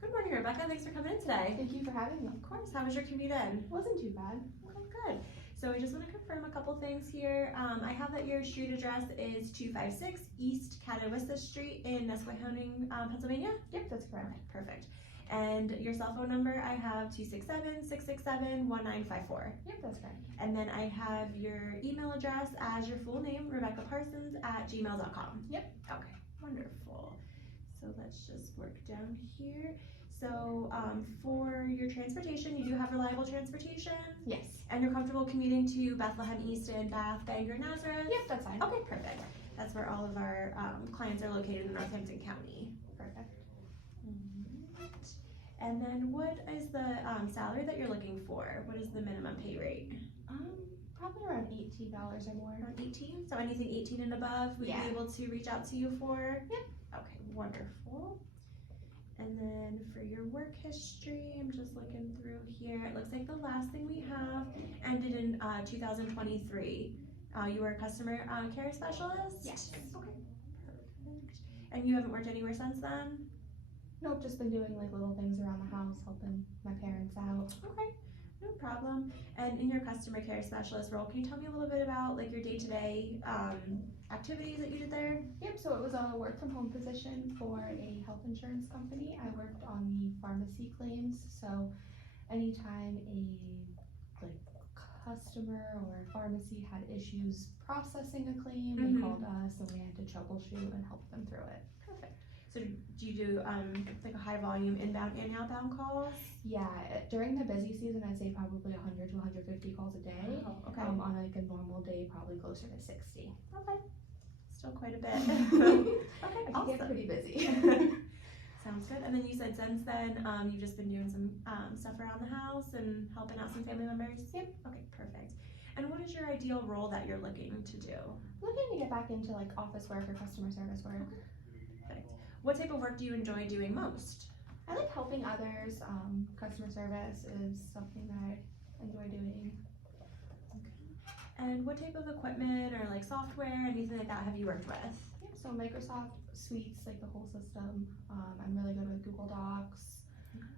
Good morning, Rebecca. Thanks for coming in today. Thank you for having me. Of course. How was your commute in? Wasn't too bad. Okay, good. So I just want to confirm a couple things here. I have that your street address is 256 East Catawissa Street in Nesquehoning, Pennsylvania? Yep, that's correct. Okay, perfect. And your cell phone number, I have 267-667-1954. Yep, that's correct. And then I have your email address as your full name, RebeccaParsons@gmail.com. Yep. Okay, wonderful. So let's just work down here. So for your transportation, you do have reliable transportation? Yes. And you're comfortable commuting to Bethlehem East and Bath, Bangor, Nazareth? Yep, that's fine. Okay, perfect. That's where all of our clients are located in Northampton County. Perfect. Alright. And then what is the salary that you're looking for? What is the minimum pay rate? Probably around $18 or more. Around 18? So anything 18 and above, we'd Yeah. be able to reach out to you for? Yep. Okay, wonderful. And then for your work history, I'm just looking through here. It looks like the last thing we have ended in 2023. You were a customer care specialist? Yes. Okay, perfect. And you haven't worked anywhere since then? Nope, just been doing like little things around the house, helping my parents out. Okay, no problem. And in your customer care specialist role, can you tell me a little bit about like your day-to-day activities that you did there? Yep, so it was a work from home position for a health insurance company. I worked on the pharmacy claims, so anytime a customer or pharmacy had issues processing a claim, they called us and we had to troubleshoot and help them through it. Perfect. So do you do like a high volume inbound and outbound calls? Yeah, during the busy season, I'd say probably 100 to 150 calls a day. Oh, okay. On like a normal day, probably closer to 60. Okay. Still quite a bit. Okay, I can awesome. get pretty busy. Sounds good. And then you said since then, you've just been doing some stuff around the house and helping out some family members? Yep. Okay, perfect. And what is your ideal role that you're looking to do? Looking to get back into like office work or customer service work. Perfect. What type of work do you enjoy doing most? I like helping others. Customer service is something that I enjoy doing. And what type of equipment or like software, anything like that have you worked with? Yep, so Microsoft Suites, like the whole system. I'm really good with Google Docs.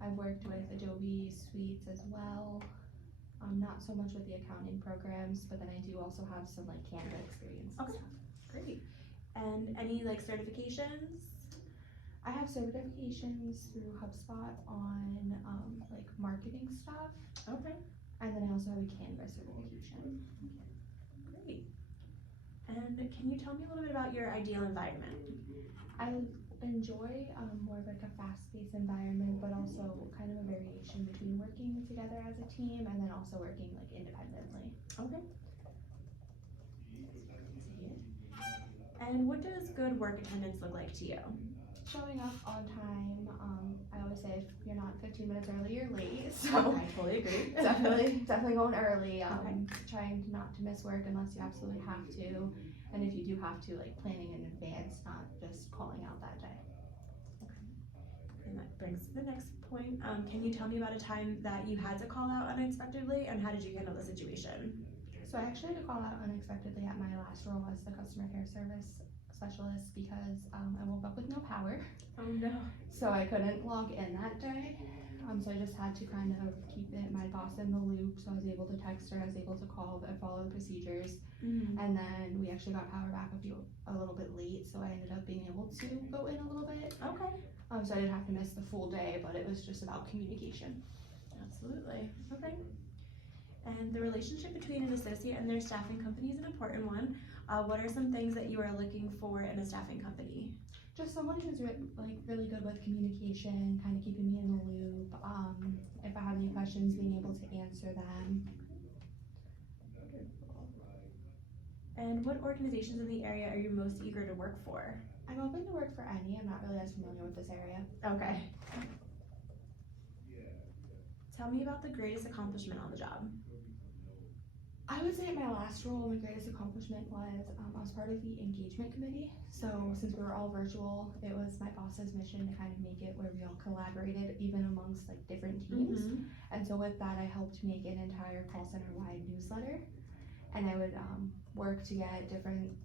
I've worked with Adobe Suites as well. Not so much with the accounting programs, but then I do also have some like Canva experience. Okay, great. And any like certifications? I have certifications through HubSpot on like marketing stuff. Okay. And then I also have a Canva certification. Great. And can you tell me a little bit about your ideal environment? I enjoy more of like a fast-paced environment, but also kind of a variation between working together as a team and then also working like independently. Okay. And what does good work attendance look like to you? Showing up on time. I always say if you're not 15 minutes early, you're late. So I totally agree. definitely going early. Okay. Trying not to miss work unless you absolutely have to, and if you do have to, like planning in advance, not just calling out that day. And that brings to the next point. Can you tell me about a time that you had to call out unexpectedly, and how did you handle the situation? So I actually had to call out unexpectedly at my last role as the customer care service specialist because I woke up with no power. Oh no. So I couldn't log in that day. So I just had to kind of keep my boss in the loop. So I was able to text her, I was able to call and follow the procedures. And then we actually got power back a little bit late. So I ended up being able to go in a little bit. Okay. So I didn't have to miss the full day, but it was just about communication. Absolutely. Okay. And the relationship between an associate and their staffing company is an important one. What are some things that you are looking for in a staffing company? Just someone who's really good with communication, kind of keeping me in the loop. If I have any questions, being able to answer them. And what organizations in the area are you most eager to work for? I'm open to work for any. I'm not really as familiar with this area. Okay. Tell me about the greatest accomplishment on the job. I would say at my last role, my greatest accomplishment was I was part of the engagement committee. So since we were all virtual, it was my boss's mission to kind of make it where we all collaborated even amongst like different teams. And so with that, I helped make an entire call center wide newsletter. And I would work to get different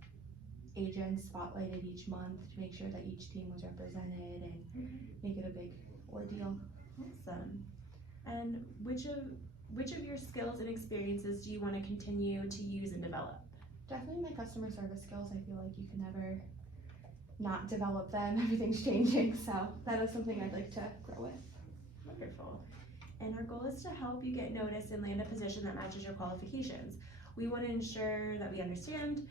agents spotlighted each month to make sure that each team was represented and make it a big ordeal. Awesome. And which of your skills and experiences do you want to continue to use and develop? Definitely my customer service skills. I feel like you can never not develop them. Everything's changing, so that is something I'd like to grow with. Wonderful. And our goal is to help you get noticed and land a position that matches your qualifications. We want to ensure that we understand.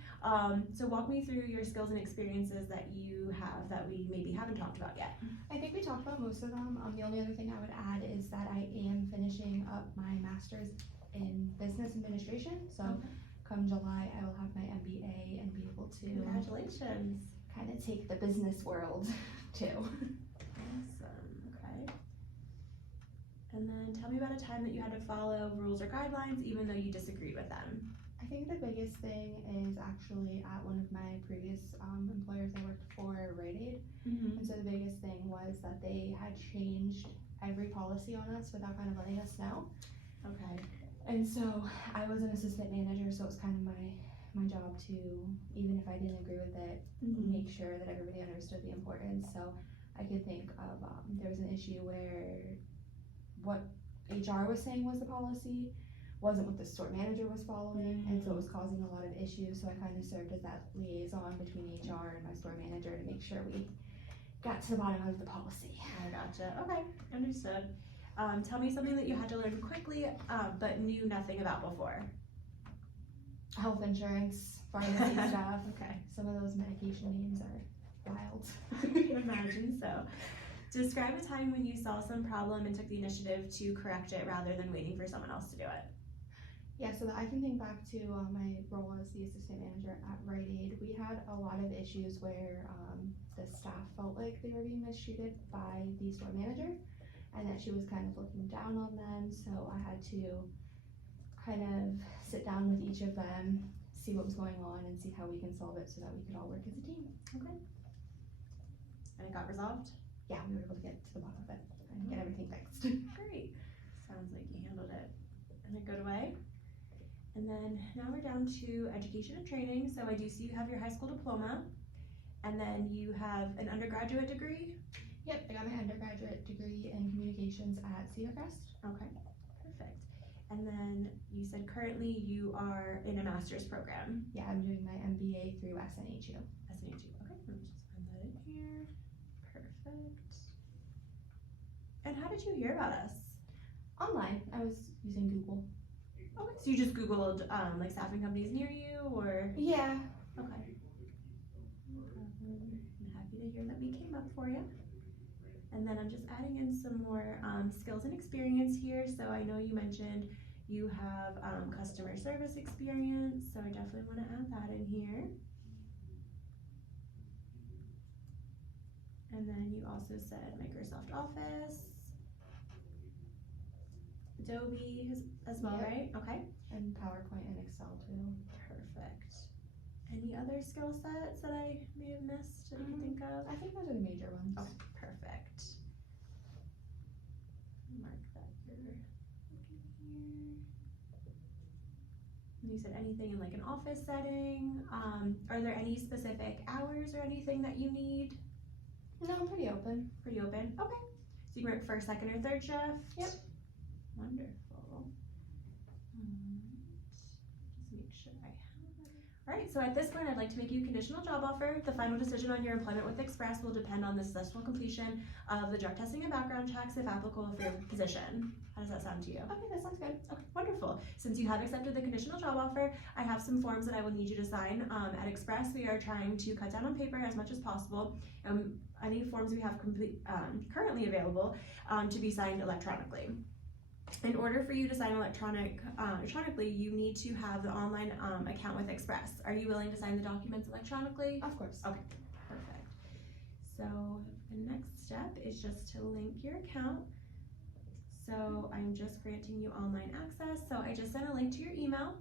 So walk me through your skills and experiences that you have that we maybe haven't talked about yet. I think we talked about most of them. The only other thing I would add is that I am finishing up my master's in business administration. So come July, I will have my MBA and be able to Congratulations. kind of take the business world too. Awesome. Okay. And then tell me about a time that you had to follow rules or guidelines even though you disagreed with them. I think the biggest thing is actually at one of my previous employers I worked for, Rite Aid. And so the biggest thing was that they had changed every policy on us without kind of letting us know. Okay. And so I was an assistant manager, so it was kind of my job to, even if I didn't agree with it, make sure that everybody understood the importance. So I could think of, there was an issue where what HR was saying was the policy wasn't what the store manager was following, and so it was causing a lot of issues. So I kind of served as that liaison between HR and my store manager to make sure we got to the bottom of the policy. I gotcha. Okay, understood. Tell me something that you had to learn quickly, but knew nothing about before. Health insurance, pharmacy stuff. Okay. Some of those medication names are wild. I can imagine so. Describe a time when you saw some problem and took the initiative to correct it rather than waiting for someone else to do it. Yeah, so that I can think back to my role as the assistant manager at Rite Aid. We had a lot of issues where the staff felt like they were being mistreated by the store manager and that she was kind of looking down on them. So I had to kind of sit down with each of them, see what was going on, and see how we can solve it so that we could all work as a team. Okay. And it got resolved? Yeah, we were able to get to the bottom of it and get everything fixed. Great. Sounds like you handled it in a good way. And then now we're down to education and training. So I do see you have your high school diploma, and then you have an undergraduate degree. Yep, I got my undergraduate degree in communications at Cedar Crest. Okay, perfect. And then you said currently you are in a master's program. Yeah, I'm doing my MBA through SNHU. SNHU. Okay, let me just find that in here. Perfect. And how did you hear about us? Online, I was using Google. Okay, so you just Googled like staffing companies near you, or? Yeah. Okay. I'm happy to hear that we came up for you. And then I'm just adding in some more skills and experience here. So I know you mentioned you have customer service experience, so I definitely want to add that in here. And then you also said Microsoft Office, Adobe as well, Yep. right? Okay. And PowerPoint and Excel too. Perfect. Any other skill sets that I may have missed that you can think of? I think those are the major ones. Oh, perfect. Mark that here. Looking here. And you said anything in like an office setting. Are there any specific hours or anything that you need? No, I'm pretty open. Pretty open. Okay. So you can work first, second, or third shift? Yep. Wonderful. Just make sure I have it. Alright, so at this point I'd like to make you a conditional job offer. The final decision on your employment with Express will depend on the successful completion of the drug testing and background checks, if applicable, for your position. How does that sound to you? Okay, that sounds good. Okay, wonderful. Since you have accepted the conditional job offer, I have some forms that I will need you to sign. At Express, we are trying to cut down on paper as much as possible. Any forms we have currently available to be signed electronically. In order for you to sign electronically, you need to have the online account with Express. Are you willing to sign the documents electronically? Of course. Okay, perfect. So the next step is just to link your account. So I'm just granting you online access. So I just sent a link to your email.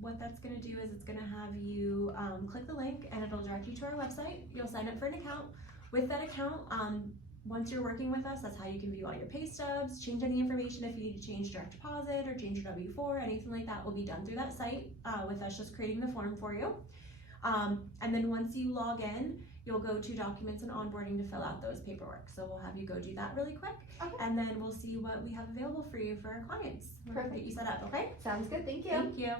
What that's gonna do is it's gonna have you click the link and it'll direct you to our website. You'll sign up for an account. With that account, once you're working with us, that's how you can view all your pay stubs, change any information if you need to change direct deposit or change your W-4, anything like that will be done through that site with us just creating the form for you. And then once you log in, you'll go to documents and onboarding to fill out those paperwork. So we'll have you go do that really quick. Okay. And then we'll see what we have available for you for our clients. We'll Perfect. get you set up, okay? Sounds good, thank you. Thank you.